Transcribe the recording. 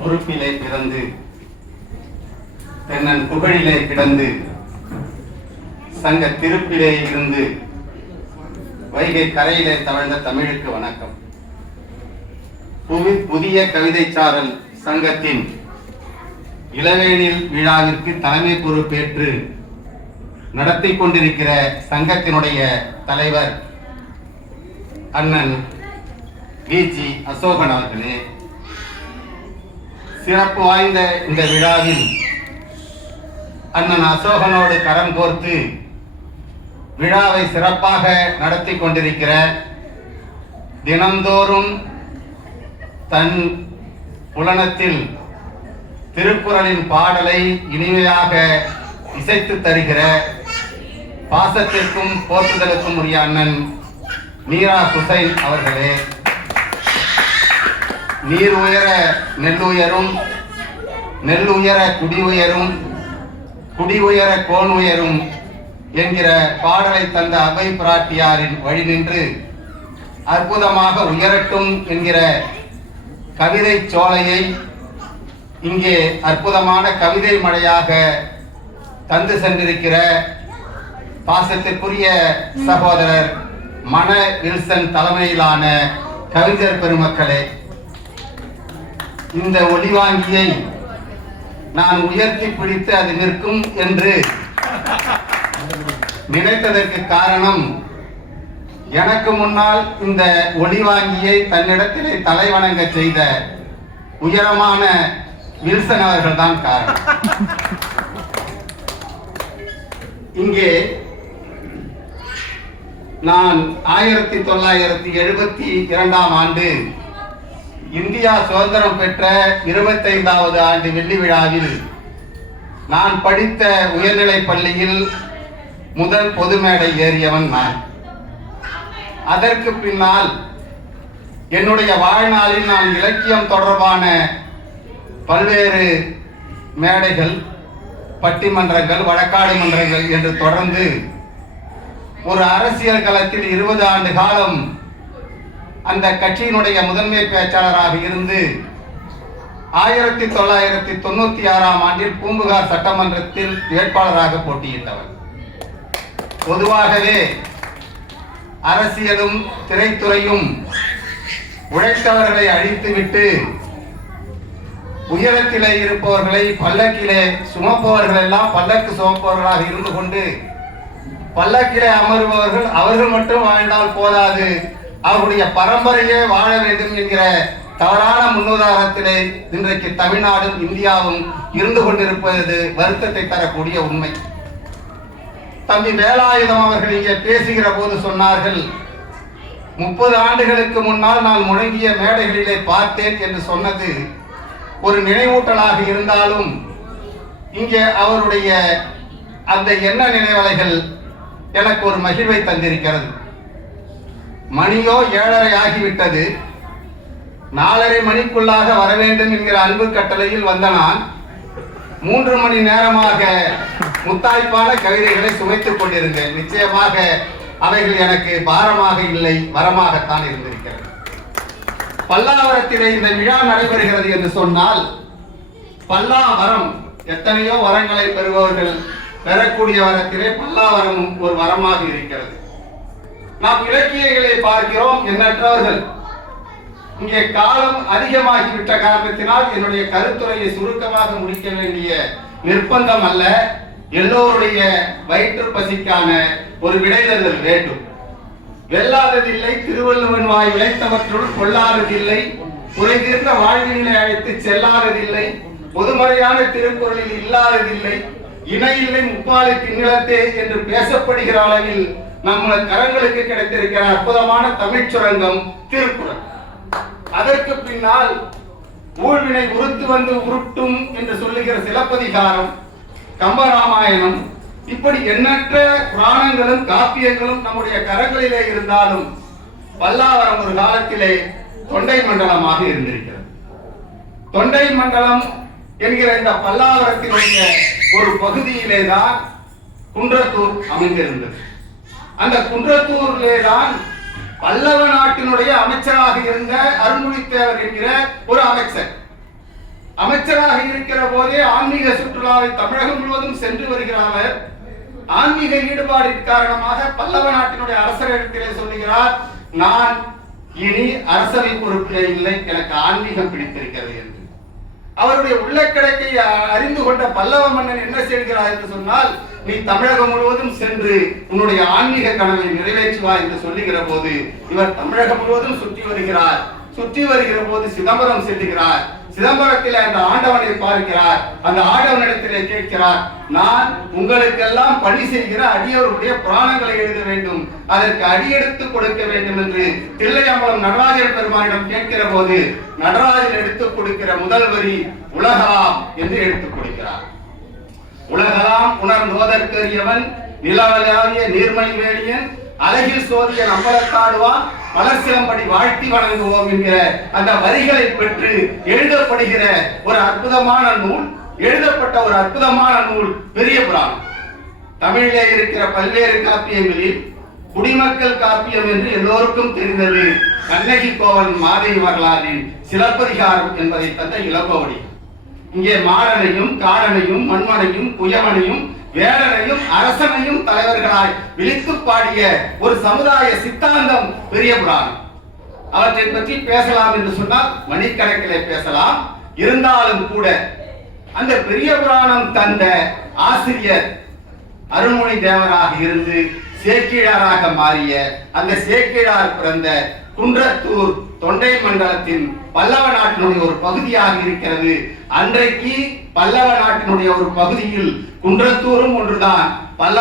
பொறுப்பிலே பிறந்து தென்னன் புகழிலே கிடந்து சங்க திருப்பிலே இருந்து வைகை கரையிலே தவழ்ந்த தமிழுக்கு வணக்கம். புதிய கவிதை சாரல் சங்கத்தின் இளவேனில் விழாவிற்கு தலைமை பொறுப்பேற்று நடத்தி கொண்டிருக்கிற சங்கத்தினுடைய தலைவர் அண்ணன் வி.ஜி. அசோகன் அவர்களே, சிறப்பு வாய்ந்த இந்த விழாவில் அண்ணன் அசோகனோடு கரம் கோர்த்து விழாவை சிறப்பாக நடத்தி கொண்டிருக்கிற, தினந்தோறும் தன் புலனத்தில் திருக்குறளின் பாடலை இனிமையாக இசைத்து தருகிற பாசத்திற்கும் போற்றுதலுக்கும் உரிய அண்ணன் மீரா ஹுசைன் அவர்களே, நீர் உயர நெல்லுயரும், நெல்லுயர குடி உயரும், குடி உயர கோன் உயரும் என்கிற பாடலை தந்த அவை பிராட்டியாரின் வழி நின்று அற்புதமாக உயரட்டும் என்கிற கவிதை சோலையை இங்கே அற்புதமான கவிதை மழையாக தந்து சென்றிருக்கிற பாசத்திற்குரிய சகோதரர் மன வில்சன் தலைமையிலான கவிஞர் பெருமக்களே, இந்த ஒளிவாங்கியை நான் உயர்த்தி பிடித்து அது நிற்கும் என்று நினைத்ததற்கு காரணம், எனக்கு முன்னால் இந்த ஒளிவாங்கியை தன்னிடத்திலே தலைவணங்க செய்த உயரமான வில்சன் அவர்கள் தான் காரணம். இங்கே நான் 1972 ஆண்டு இந்தியா சுதந்திரம் பெற்ற 25வது ஆண்டு வெள்ளி விழாவில் நான் படித்த உயர்நிலை பள்ளியில் முதல் பொது மேடை ஏறியவன் நான். அதற்கு பின்னால் என்னுடைய வாழ்நாளில் நான் இலக்கியம் தொடர்பான பல்வேறு மேடைகள், பட்டிமன்றங்கள், வழக்காடு மன்றங்கள் என்று தொடர்ந்து ஒரு அரசியல் களத்தில் 20 ஆண்டு காலம் அந்த கட்சியினுடைய முதன்மை பேச்சாளராக இருந்து 1996 ஆண்டில் பூம்புகார் சட்டமன்றத்தில் வேட்பாளராக போட்டியிட்டவர். பொதுவாகவே அரசியலும் திரைத்துறையும் உழைத்தவர்களை அழித்துவிட்டு உயரத்திலே இருப்பவர்களை பல்லக்கிலே சுமப்பவர்கள் எல்லாம் பல்லக்கு சுமப்பவர்களாக இருந்து கொண்டு பல்லக்கிலே அமர்பவர்கள் அவர்கள் மட்டும் வாழ்ந்தால் போதாது, அவருடைய பரம்பரையே வாழ வேண்டும் என்கிற தவறான முன்னுதாரணத்திலே இன்றைக்கு தமிழ்நாடும் இந்தியாவும் இருந்து கொண்டிருப்பது வருத்தத்தை தரக்கூடிய உண்மை. தம்பி வேலாயுதம் அவர்கள் இங்கே பேசுகிற போது சொன்னார்கள், 30 ஆண்டுகளுக்கு முன்னால் நான் முழங்கிய மேடைகளிலே பார்த்தேன் என்று சொன்னது ஒரு நினைவூட்டலாக இருந்தாலும், இங்கே அவருடைய அந்த எண்ண நினைவலைகள் எனக்கு ஒரு மகிழ்வை தந்திருக்கிறது. மணியோ 7:30 ஆகிவிட்டது, 4:30 மணிக்குள்ளாக வர வேண்டும் என்கிற அன்பு கட்டளையில் வந்த நான் 3 மணி நேரமாக முத்தாய்ப்பான கவிதைகளை சுமைத்துக் கொண்டிருந்தேன். நிச்சயமாக அவைகள் எனக்கு பாரமாக இல்லை, வரமாகத்தான் இருந்திருக்கிறது. பல்லாவரத்திலே இந்த விழா நடைபெறுகிறது என்று சொன்னால், பல்லாவரம் எத்தனையோ வரங்களை பெறுபவர்கள் பெறக்கூடிய வரத்திலே பல்லாவரமும் ஒரு வரமாக இருக்கிறது. நாம் இலக்கியங்களை பார்க்கிறோம், எண்ணற்றவர்கள். இங்கே காலம் அதிகமாகிவிட்ட காரணத்தினால் என்னுடைய கருத்துரையை சுருக்கமாக முடிக்க வேண்டிய நிர்பந்தம் அல்ல. எல்லோருடைய வயிற்று பசிக்கான ஒரு விடைதல் வேண்டும். வெல்லாததில்லை திருவள்ளுவன் வாய் விளைத்தவற்றுள் கொள்ளாததில்லை, குறைதீர்ந்த வாழ்வினை அழைத்து செல்லாததில்லை, பொதுமறையான திருக்குறளில் இல்லாததில்லை, இணை இல்லை முப்பாலுக்கு நிலத்தே என்று பேசப்படுகிற அளவில் நம்ம கரங்களுக்கு கிடைத்திருக்கிற அற்புதமான தமிழ் சுரங்கம் திருக்குறள். அதற்கு பின்னால் ஊழ்வினை உறுத்து வந்து உருட்டும் என்று சொல்லுகிற சிலப்பதிகாரம், கம்பராமாயணம், இப்படி எண்ணற்ற புராணங்களும் காப்பியங்களும் நம்முடைய கரங்களிலே இருந்தாலும் பல்லாவரம் ஒரு காலத்திலே தொண்டை மண்டலமாக இருந்திருக்கிறது. தொண்டை மண்டலம் என்கிற இந்த பல்லாவரத்தினுடைய ஒரு பகுதியிலே தான் குன்றத்தூர் அமைந்திருந்தது. அந்த குன்றத்தூரிலே தான் பல்லவ நாட்டினுடைய அமைச்சராக இருந்த அருள்மொழித்தேவர் என்கிற ஒரு அமைச்சர் அமைச்சராக இருக்கிற போதே ஆன்மீக சுற்றுலாவை தமிழகம் முழுவதும் சென்று வருகிறார். ஆன்மீக ஈடுபாடின் காரணமாக பல்லவ நாட்டினுடைய அரசரிடத்திலே சொல்லுகிறார், நான் இனி அரசவை பொறுப்பிலே இல்லை, எனக்கு ஆன்மீகம் பிடித்திருக்கிறது என்று. அவருடைய உள்ளக்கிடக்கை அறிந்து கொண்ட பல்லவ மன்னன் என்ன செய்கிறார் என்று சொன்னால், நீ தமிழகம் முழுவதும் சென்று உன்னுடைய ஆன்மீக கனவை நிறைவேற்றுவா என்று சொல்லுகிற போது இவர் தமிழகம் முழுவதும் சுற்றி வருகிறார். சுற்றி வருகிற போது சிதம்பரம் செல்லுகிறார். சிதம்பரத்தில் அந்த ஆண்டவனை பார்க்கிறார். அந்த ஆண்டவனிடத்திலே கேட்கிறார், நான் உங்களுக்கெல்லாம் பணி செய்கிற அடியவருடைய புராணங்களை எழுத வேண்டும், அதற்கு அடியெடுத்து கொடுக்க வேண்டும் என்று தில்லையம்பலம் நடராஜர் பெருமானிடம் கேட்கிற போது நடராஜர் எடுத்துக் கொடுக்கிற முதல் வரி உலகலாம் என்று எடுத்துக் கொடுக்கிறார். உலகலாம் உணர்ந்தோதற்கரியவன் நிலவலாவிய நீர்மணி வேணியன் அழகில் சோதிய நம்பலத்தாடுவான் மலர் சிலம்படி வாழ்த்தி வணங்குவோம் என்கிற அந்த வரிகளை பெற்று எழுதப்படுகிற ஒரு அற்புதமான நூல், எழுதப்பட்ட ஒரு அற்புதமான நூல் பெரிய புராணம். தமிழிலே இருக்கிற பல்வேறு காப்பியங்களில் குடிமக்கள் காப்பியம் என்று எல்லோருக்கும் தெரிந்தது கண்ணகி கோவலன் மாதவி வரலாற்றின் சிலப்பதிகாரம் என்பதை தந்த இளங்கோவடி. இங்கே மாடனையும் காடனையும் மண்மனையும் குயவனையும் வேடனையும் அரசனையும் தலைவர்களாய் விழித்து பாடிய ஒரு சமுதாய சித்தாந்தம் பெரிய புராணம். அவற்றை பற்றி பேசலாம் என்று சொன்னால் மணிக்கணக்கிலே பேசலாம். இருந்தாலும் கூட அந்த பெரிய புராணம் தந்த ஆசிரியர் அருள்மொழி தேவராக இருந்து சேக்கிழாராக மாறிய அந்த சேக்கிழார் பிறந்த குன்றத்தூர் தொண்டை மண்டலத்தின் பல்லவ நாட்டினுடைய ஒரு பகுதியாக இருக்கிறது. அன்றைக்கு பல்லவ நாட்டினுடைய ஒரு பகுதியில் குன்றத்தூரும் ஒன்றுதான். பல்லவ